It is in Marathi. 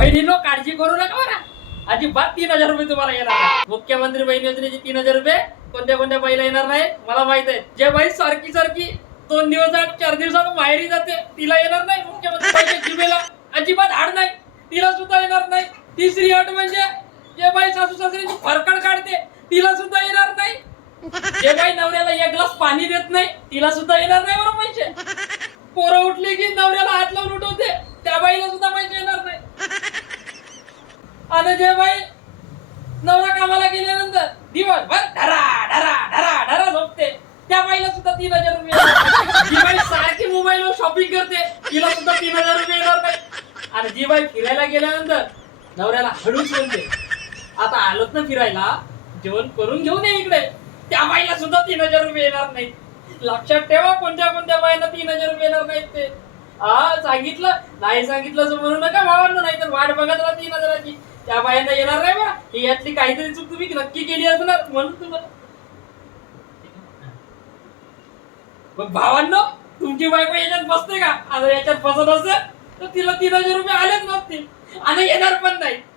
बहिणीनो काळजी करू नका बरं. अजिबात तीन हजार रुपये तुम्हाला येणार मुख्यमंत्री बहीण योजनेचे तीन हजार रुपये कोणत्या कोणत्या बाईला येणार नाही मला माहीत आहे. जे बाई सारखी सारखी दोन दिवसात चार दिवसात माहेरी जाते तिला येणार नाही मुख्यमंत्री. बाईच्या अजिबात हाड नाही. तिला सुद्धा येणार नाही. तिसरी अट म्हणजे जे बाई सासू सासऱ्याची फरकड काढते तिला सुद्धा येणार नाही. जे बाई नवऱ्याला एक ग्लास पाणी देत नाही तिला सुद्धा येणार नाही बरोबर पैसे पोरं उठली की नवऱ्याला हात लावून उठवते त्या बाईला सुद्धा पैसे येणार नाही आणि जे बाई नवरा कामाला गेल्यानंतर दिवसभर धरा धरा धरा धरा झोपते. त्या बाईला सुद्धा तीन हजार रुपये येणार. जी बाई सारखी शॉपिंग करते तिला सुद्धा तीन हजार रुपये येणार नाही. आणि जी बाई फिरायला गेल्यानंतर नवऱ्याला हळूच म्हणते आता आलोत ना फिरायला जेवण करून घेऊन ये इकडे. त्या बाईला सुद्धा तीन हजार रुपये येणार नाही लक्षात ठेवा कोणत्या कोणत्या बाईला तीन हजार रुपये येणार नाहीत ते. हा सांगितलं? नाही सांगितलं असं म्हणू नका भावांना नाही तर वाट बघत राहा तीन हजाराची. त्या बायांना येणार नाही बा. ही यातली काहीतरी चूक तुम्ही नक्की केली असणार म्हणून तुम्हाला. मग भावांनो तुमची बायको याच्यात बसते का? आता याच्यात बसत असेल तर तिला तीन हजार रुपये आलेच नसतील. आणि येणार पण नाही. नाही